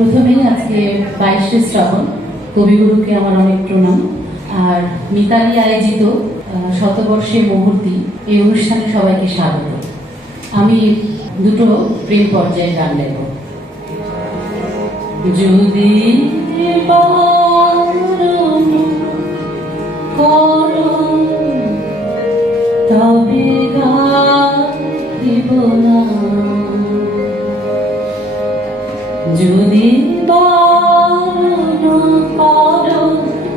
প্রথমে আজকে বাইশে শ্রাবণ, কবিগুরুকে আমার অনেক প্রণাম। আর মিতালি আয়োজিত শতবর্ষে মুহূর্তি, এই অনুষ্ঠানে সবাইকে স্বাগত। আমি দুটো প্রেম পর্যায়ে গান দেব যদি তবে না। যদি বলো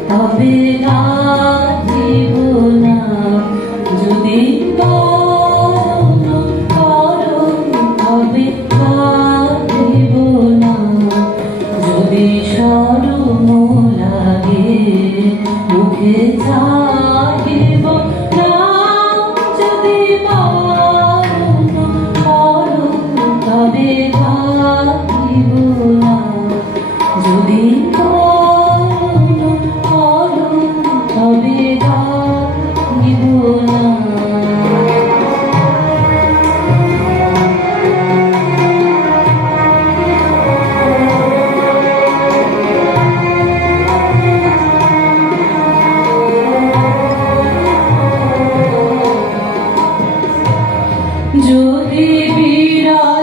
তবে না जो है मेरा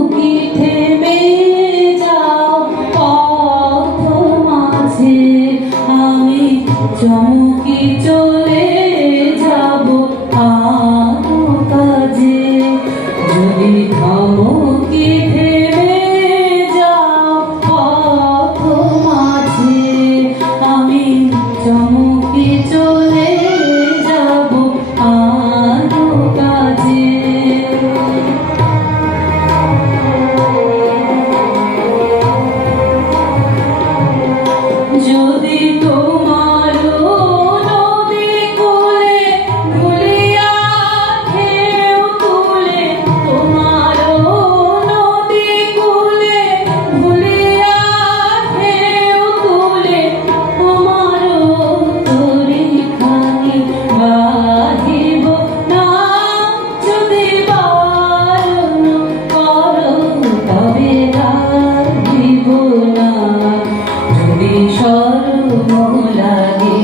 চমকে চোখ সরু লাগে